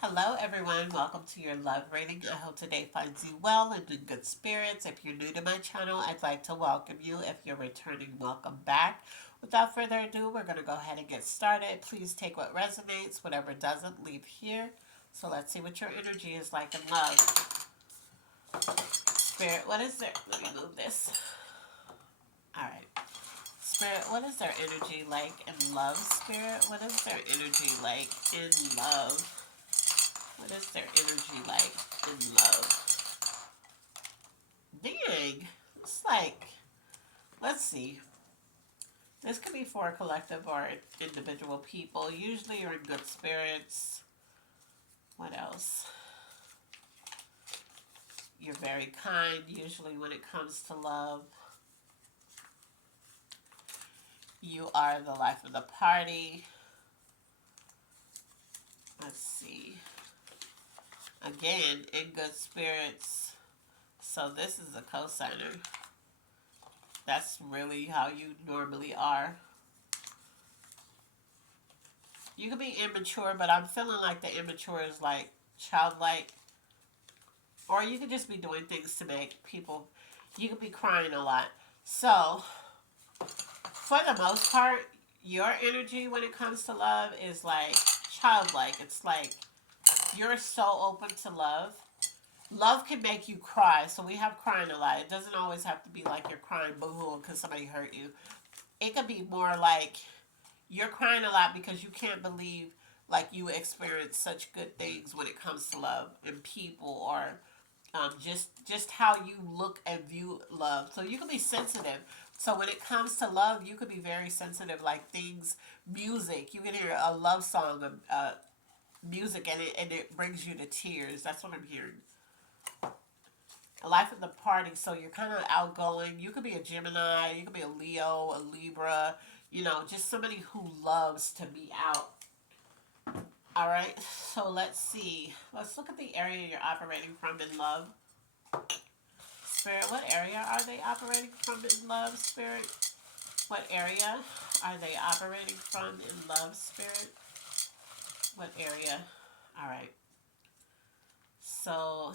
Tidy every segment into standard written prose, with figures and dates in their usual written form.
Hello, everyone. Welcome to your love reading. I hope today finds you well and in good spirits. If you're new to my channel, I'd like to welcome you. If you're returning, welcome back. Without further ado, we're going to go ahead and get started. Please take what resonates, whatever doesn't, leave here. So let's see what your energy is like in love. Spirit, what is there? Let me move this. All right. Spirit, what is their energy like in love? Spirit, what is their energy like in love? What is their energy like in love? Dang. It's like, let's see. This could be for a collective or individual people. Usually you're in good spirits. What else? You're very kind, usually when it comes to love. You are the life of the party. Let's see. Again, in good spirits. So this is a cosigner. That's really how you normally are. You can be immature, but I'm feeling like the immature is like childlike. Or you could just be doing things to make people, you could be crying a lot. So, for the most part, your energy when it comes to love is like childlike. It's like you're so open to love. Love can make you cry, so we have crying a lot. It doesn't always have to be like you're crying boo-hoo because somebody hurt you. It could be more like you're crying a lot because you can't believe like you experience such good things when it comes to love and people, or just how you look and view love. So you can be sensitive. So when it comes to love, you could be very sensitive. Like things, music. You can hear a love song, music, and it brings you to tears. That's what I'm hearing. A life of the party. So you're kind of outgoing. You could be a Gemini. You could be a Leo, a Libra. You know, just somebody who loves to be out. All right. So let's see. Let's look at the area you're operating from in love. Spirit, what area are they operating from in love, Spirit? What area are they operating from in love, Spirit? What area? All right. So,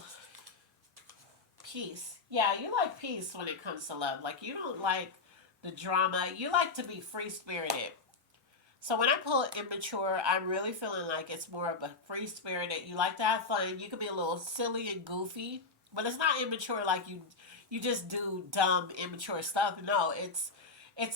peace. Yeah, you like peace when it comes to love. Like, you don't like the drama. You like to be free spirited. So, when I pull immature, I'm really feeling like it's more of a free spirited. You like to have fun. You can be a little silly and goofy, but it's not immature like you just do dumb immature stuff. No, it's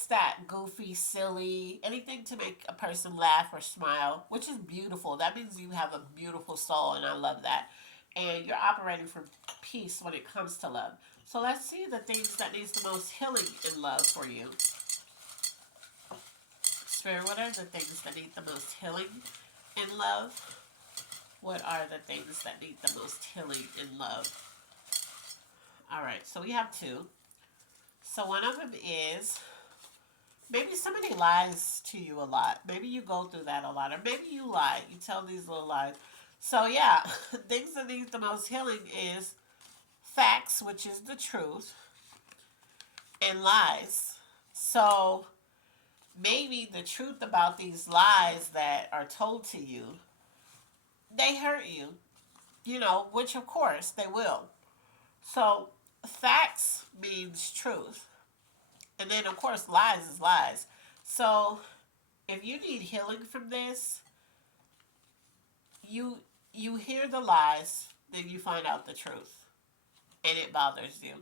that goofy, silly, anything to make a person laugh or smile, which is beautiful. That means you have a beautiful soul, and I love that. And you're operating from peace when it comes to love. So let's see the things that needs the most healing in love for you. Spirit, what are the things that need the most healing in love? What are the things that need the most healing in love? All right, so we have two. So one of them is maybe somebody lies to you a lot. Maybe you go through that a lot. Or maybe you lie. You tell these little lies. So yeah, things that need the most healing is facts, which is the truth, and lies. So maybe the truth about these lies that are told to you, they hurt you, which of course they will. So facts means truth. And then of course lies is lies. So if you need healing from this, you you hear the lies, then you find out the truth, and it bothers you,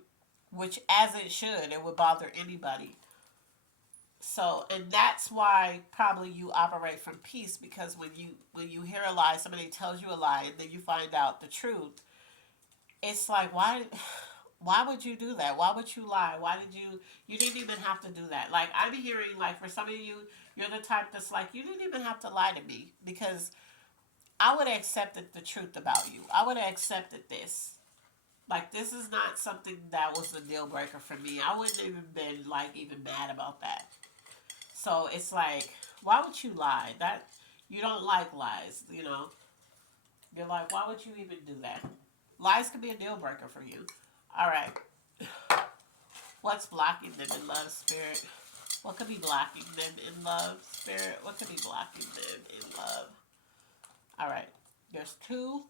which as it should, it would bother anybody. So, and that's why probably you operate from peace, because when you hear a lie, somebody tells you a lie, and then you find out the truth. It's like, why would you do that? Why would you lie? Why did you didn't even have to do that. Like, I'm hearing, like, for some of you, you're the type that's like, you didn't even have to lie to me, because I would have accepted the truth about you. I would have accepted this. Like, this is not something that was a deal breaker for me. I wouldn't even been like even mad about that. So it's like, why would you lie? That you don't like lies, you know. You're like, why would you even do that? Lies could be a deal breaker for you. All right. What's blocking them in love, Spirit? What could be blocking them in love, Spirit? What could be blocking them in love? All right. There's two.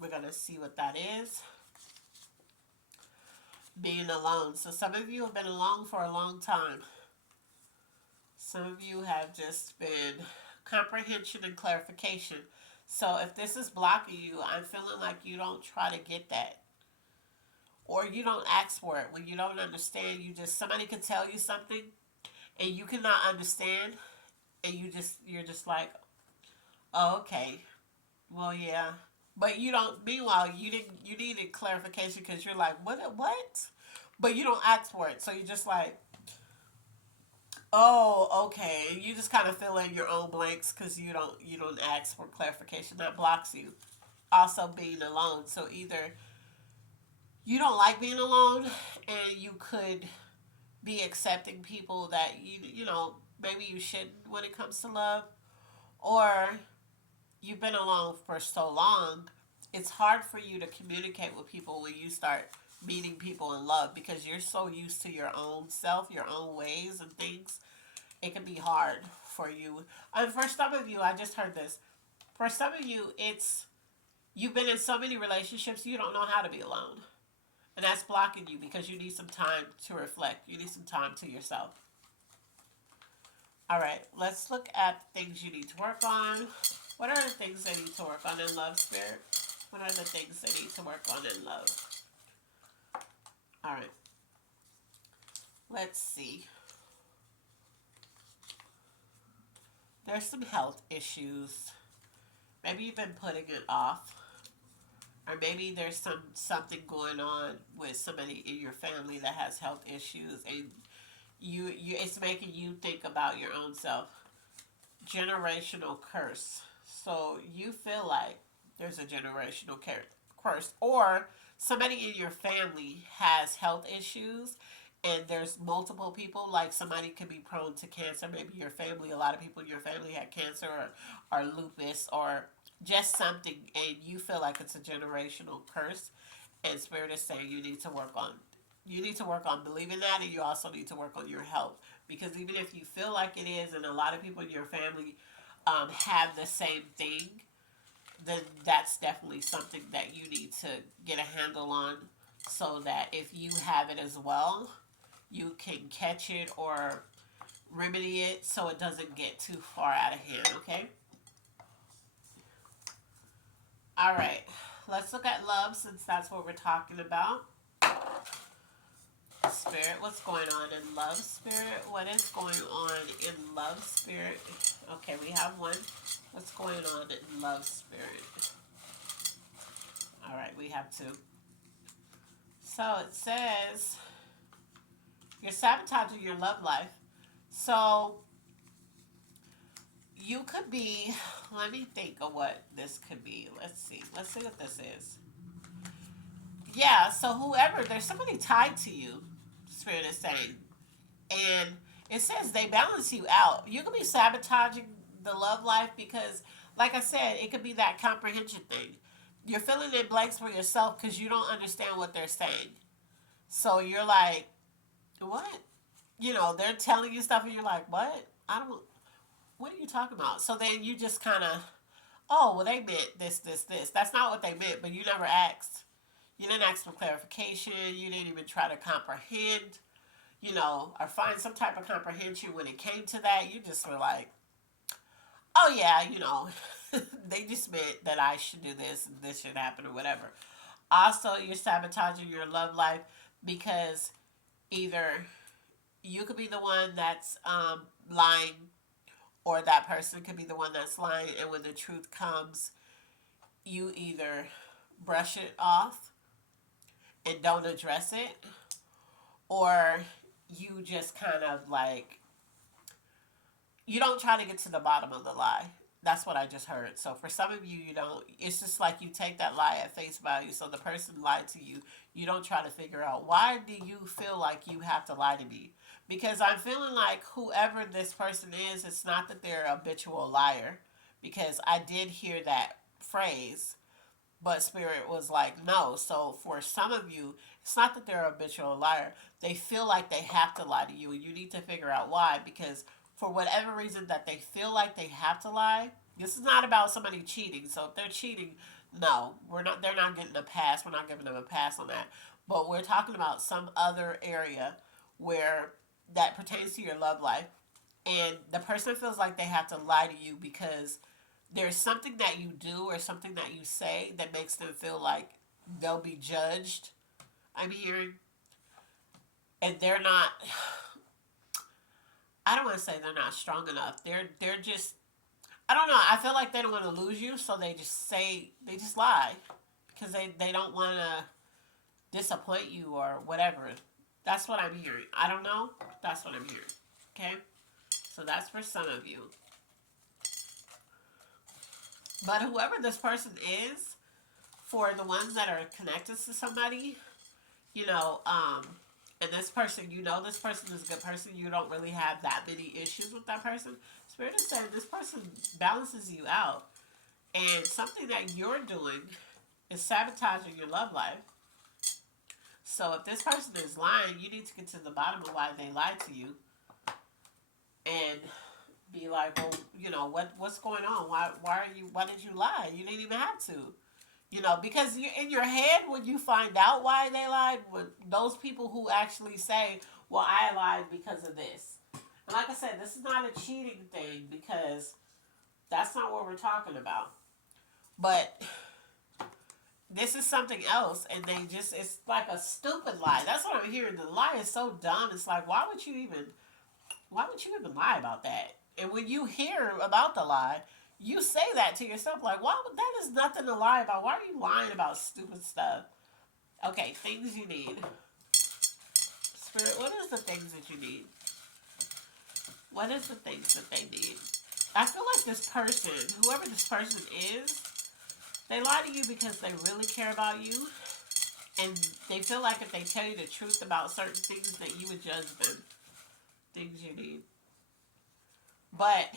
We're going to see what that is. Being alone. So some of you have been alone for a long time. Some of you have just been comprehension and clarification. So if this is blocking you, I'm feeling like you don't try to get that. Or you don't ask for it. When you don't understand, you just, somebody can tell you something and you cannot understand, and you're just like, oh, okay, well, yeah, but you don't. Meanwhile, you needed clarification because you're like, what? But you don't ask for it, so you're just like, oh, okay. And you just kind of fill in your own blanks because you don't ask for clarification. That blocks you. Also, being alone. So either you don't like being alone, and you could be accepting people that you know maybe you shouldn't when it comes to love, or you've been alone for so long, it's hard for you to communicate with people when you start meeting people in love because you're so used to your own self, your own ways and things. It can be hard for you. And for some of you, I just heard this. For some of you, it's you've been in so many relationships you don't know how to be alone. And that's blocking you because you need some time to reflect. You need some time to yourself. All right, let's look at things you need to work on. What are the things they need to work on in love, Spirit? What are the things they need to work on in love? All right, let's see. There's some health issues. Maybe you've been putting it off. Or maybe there's something going on with somebody in your family that has health issues, and you it's making you think about your own self. Generational curse. So you feel like there's a generational curse, or somebody in your family has health issues, and there's multiple people. Like somebody could be prone to cancer. Maybe your family, a lot of people in your family had cancer, or lupus, or just something, and you feel like it's a generational curse. And Spirit is saying you need to work on believing that, and you also need to work on your health, because even if you feel like it is, and a lot of people in your family have the same thing, then that's definitely something that you need to get a handle on, so that if you have it as well, you can catch it or remedy it so it doesn't get too far out of hand. Okay. All right. Let's look at love, since that's what we're talking about. Spirit, what's going on in love, Spirit? What is going on in love, Spirit? Okay, we have one. What's going on in love, Spirit? All right, we have two. So it says you're sabotaging your love life. So you could be, let me think of what this could be. Let's see. Let's see what this is. Yeah, so whoever, there's somebody tied to you, Spirit is saying. And it says they balance you out. You could be sabotaging the love life because, like I said, it could be that comprehension thing. You're filling in blanks for yourself because you don't understand what they're saying. So you're like, what? You know, they're telling you stuff and you're like, what? I don't, what are you talking about? So then you just kind of, oh, well, they meant this. That's not what they meant, but you never asked. You didn't ask for clarification. You didn't even try to comprehend, or find some type of comprehension when it came to that. You just were like, oh, yeah, they just meant that I should do this and this should happen or whatever. Also, you're sabotaging your love life because either you could be the one that's lying, or that person could be the one that's lying, and when the truth comes, you either brush it off and don't address it, or you just kind of like, you don't try to get to the bottom of the lie. That's what I just heard. So for some of you, you don't, it's just like you take that lie at face value. So the person lied to you. You don't try to figure out, why do you feel like you have to lie to me? Because I'm feeling like whoever this person is, it's not that they're a habitual liar. Because I did hear that phrase, but Spirit was like, no. So for some of you, it's not that they're a habitual liar. They feel like they have to lie to you, and you need to figure out why. Because for whatever reason that they feel like they have to lie, This is not about somebody cheating. So if they're cheating, no, we're not. They're not getting a pass. We're not giving them a pass on that. But we're talking about some other area where that pertains to your love life, and the person feels like they have to lie to you because there's something that you do or something that you say that makes them feel like they'll be judged. I'm hearing, and they're not. I don't want to say they're not strong enough. They're just, I don't know. I feel like they don't want to lose you, so they just lie because they don't want to disappoint you or whatever. That's what I'm hearing. I don't know. That's what I'm hearing. Okay? So that's for some of you. But whoever this person is, for the ones that are connected to somebody, you know, and this person, you know, this person is a good person. You don't really have that many issues with that person. Spirit is saying this person balances you out. And something that you're doing is sabotaging your love life. So if this person is lying, you need to get to the bottom of why they lied to you. And be like, well, you know, what's going on? Why did you lie? You didn't even have to. You know, because you in your head when you find out why they lied, when those people who actually say, well, I lied because of this. And like I said, this is not a cheating thing because that's not what we're talking about. But this is something else, and it's like a stupid lie. That's what I'm hearing. The lie is so dumb. It's like, why would you even lie about that? And when you hear about the lie, you say that to yourself, like, why would that is nothing to lie about? Why are you lying about stupid stuff? Okay, things you need. Spirit, what is the things that you need? What is the things that they need? I feel like this person, whoever this person is, they lie to you because they really care about you. And they feel like if they tell you the truth about certain things that you would judge them. Things you need. But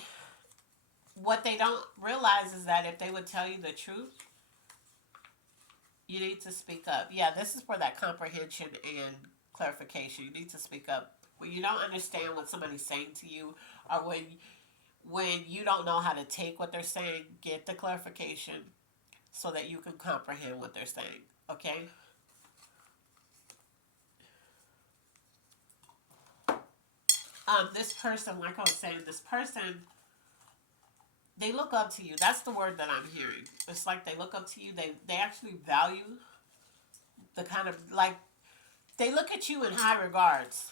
what they don't realize is that if they would tell you the truth, you need to speak up. Yeah, this is for that comprehension and clarification. You need to speak up. When you don't understand what somebody's saying to you, or when you don't know how to take what they're saying, get the clarification so that you can comprehend what they're saying. Okay? This person, like I was saying, this person, they look up to you. That's the word that I'm hearing. It's like they look up to you. They actually value the kind of, like, they look at you in high regards.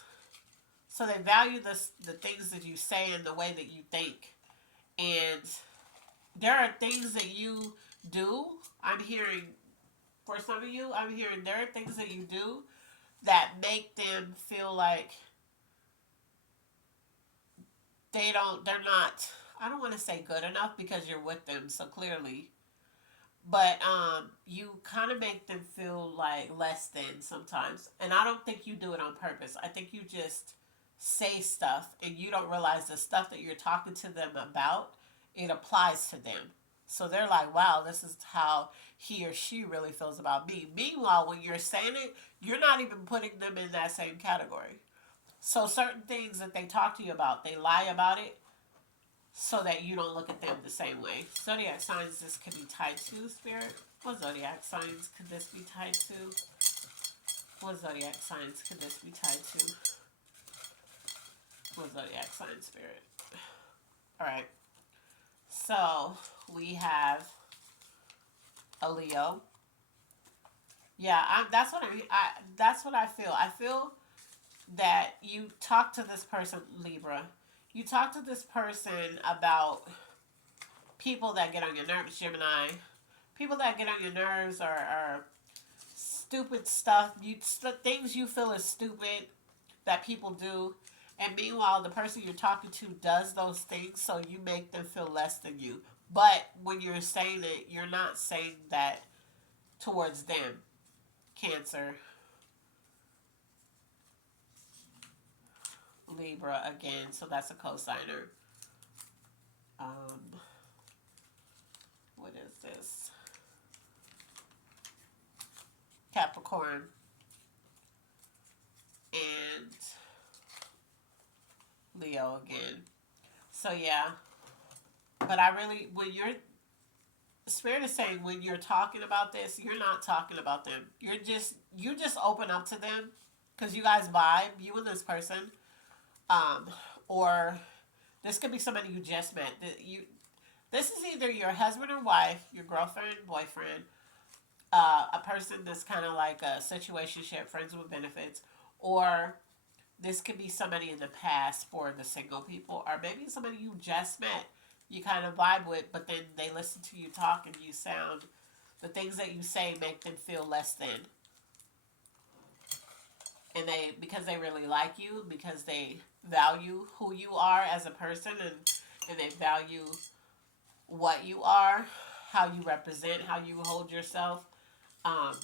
So they value the things that you say and the way that you think. And there are things that you do. I'm hearing, for some of you, I'm hearing there are things that you do that make them feel like they're not, I don't want to say good enough because you're with them so clearly. But you kind of make them feel like less than sometimes. And I don't think you do it on purpose. I think you just say stuff and you don't realize the stuff that you're talking to them about, it applies to them. So they're like, wow, this is how he or she really feels about me. Meanwhile, when you're saying it, you're not even putting them in that same category. So certain things that they talk to you about, they lie about it so that you don't look at them the same way. Zodiac signs this could be tied to, Spirit. What zodiac signs could this be tied to? What zodiac signs could this be tied to? What zodiac sign, Spirit? Alright. So, we have a Leo. Yeah, that's what I feel. I feel that you talk to this person, Libra. You talk to this person about people that get on your nerves, Gemini. People that get on your nerves are stupid stuff. Things you feel is stupid that people do. And meanwhile, the person you're talking to does those things, so you make them feel less than you. But when you're saying it, you're not saying that towards them. Cancer. Libra again, so that's a cosigner. What is this? Capricorn. And Leo again. So yeah. But I really, when you're, Spirit is saying when you're talking about this, you're not talking about them. You just open up to them because you guys vibe, you and this person. Um, or this could be somebody you just met. This is either your husband or wife, your girlfriend, boyfriend, a person that's kind of like a situationship, friends with benefits, or this could be somebody in the past for the single people, or maybe somebody you just met, you kind of vibe with, but then they listen to you talk and you sound, the things that you say make them feel less than. And they, because they really like you, because they value who you are as a person, and they value what you are, how you represent, how you hold yourself, um,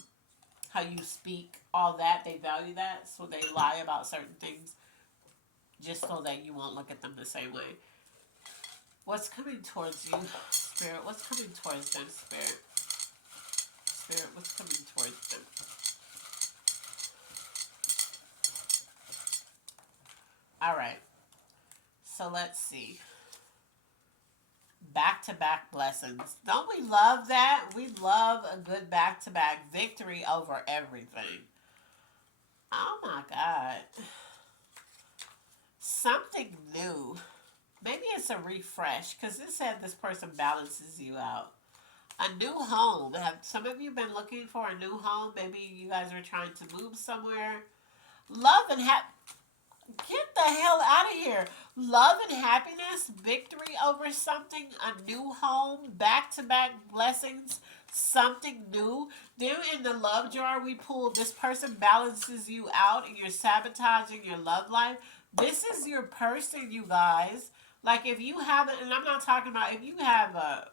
how you speak, all that. They value that, so they lie about certain things just so that you won't look at them the same way. What's coming towards you, Spirit? What's coming towards them, Spirit? Spirit, what's coming towards them? All right. So let's see. Back to back blessings. Don't we love that? We love a good back to back victory over everything. Oh my God. Something new. Maybe it's a refresh because it said this person balances you out. A new home. Have some of you been looking for a new home? Maybe you guys are trying to move somewhere. Love and get the hell out of here. Love and happiness, victory over something, a new home, back to back blessings, something new. Then in the love jar we pulled, this person balances you out and you're sabotaging your love life. This is your person, you guys. Like if you haven't, and I'm not talking about if you have a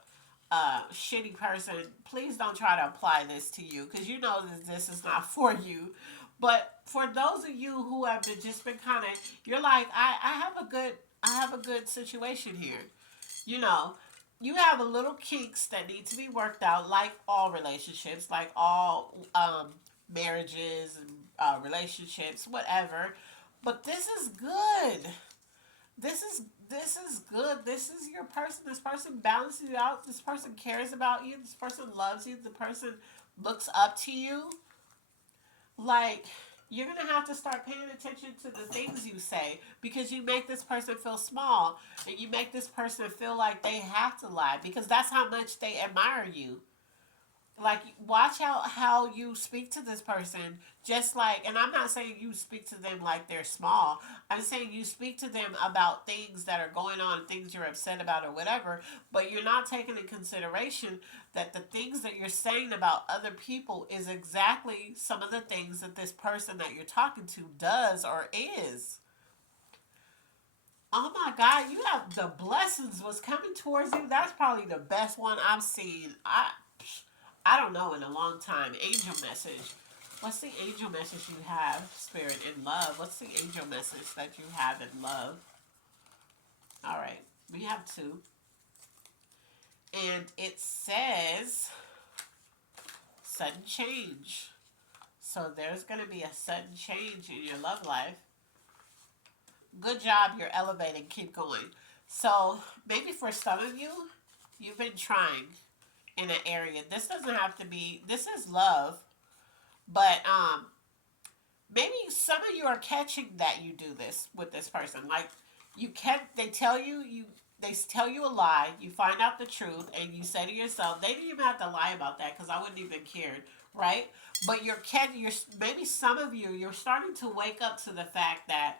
shitty person, please don't try to apply this to you because you know that this is not for you. But for those of you who have just been kind of, you're like, I have a good situation here. You know, you have a little kinks that need to be worked out, like all relationships, like all marriages and relationships, whatever. But this is good. This is good. This is your person. This person balances you out. This person cares about you. This person loves you. The person looks up to you. Like, you're gonna have to start paying attention to the things you say because you make this person feel small and you make this person feel like they have to lie because that's how much they admire you. Like, watch out how you speak to this person, just like, and I'm not saying you speak to them like they're small. I'm saying you speak to them about things that are going on, things you're upset about or whatever, but you're not taking in consideration that the things that you're saying about other people is exactly some of the things that this person that you're talking to does or is. Oh my God, you have the blessings was coming towards you. That's probably the best one I've seen. I don't know in a long time. Angel message. What's the angel message you have, Spirit, in love? What's the angel message that you have in love? All right, we have two. And it says sudden change. So there's going to be a sudden change in your love life. Good job, you're elevating. Keep going. So maybe for some of you, you've been trying in an area. This doesn't have to be, this is love, but maybe some of you are catching that you do this with this person. Like you can they tell you they tell you a lie, you find out the truth, and you say to yourself, they didn't even have to lie about that because I wouldn't even cared, right? But you're maybe some of you you're starting to wake up to the fact that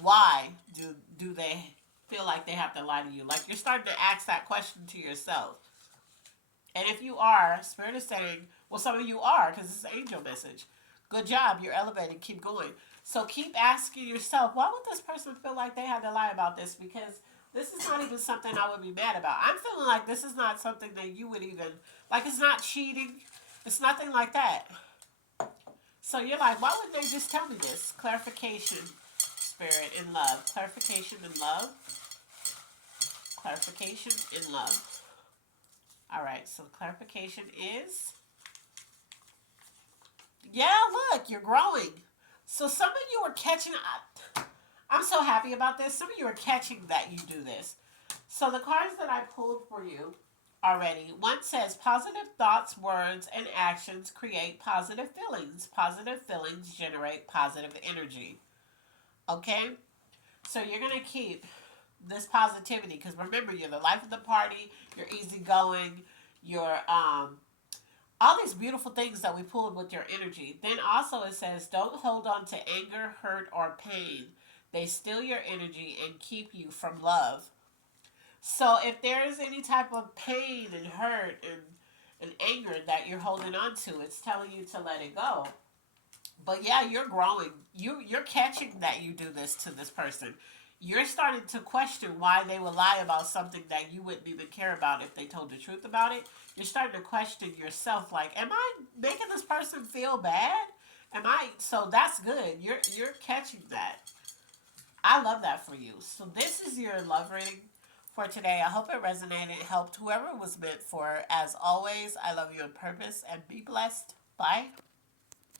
why do they feel like they have to lie to you? Like you're starting to ask that question to yourself. And if you are, Spirit is saying, well, some of you are, because it's an angel message. Good job, you're elevating, keep going. So keep asking yourself, why would this person feel like they had to lie about this? Because this is not even something I would be mad about. I'm feeling like this is not something that you would even, like it's not cheating. It's nothing like that. So you're like, why wouldn't they just tell me this? Clarification, Spirit, in love. Clarification in love. Clarification in love. All right, so clarification is, yeah, look, you're growing. So some of you are catching up. I'm so happy about this. Some of you are catching that you do this. So the cards that I pulled for you already, one says positive thoughts, words, and actions create positive feelings. Positive feelings generate positive energy. Okay? So you're going to keep this positivity because remember, you're the life of the party, you're easygoing, you're all these beautiful things that we pulled with your energy. Then also it says, don't hold on to anger, hurt, or pain. They steal your energy and keep you from love. So if there is any type of pain and hurt and anger that you're holding on to, it's telling you to let it go. But yeah, you're growing. You're catching that you do this to this person. You're starting to question why they would lie about something that you wouldn't even care about if they told the truth about it. You're starting to question yourself like, am I making this person feel bad? Am I so that's good. You're catching that. I love that for you. So this is your love reading for today. I hope it resonated, helped whoever it was meant for. As always, I love you on purpose and be blessed. Bye.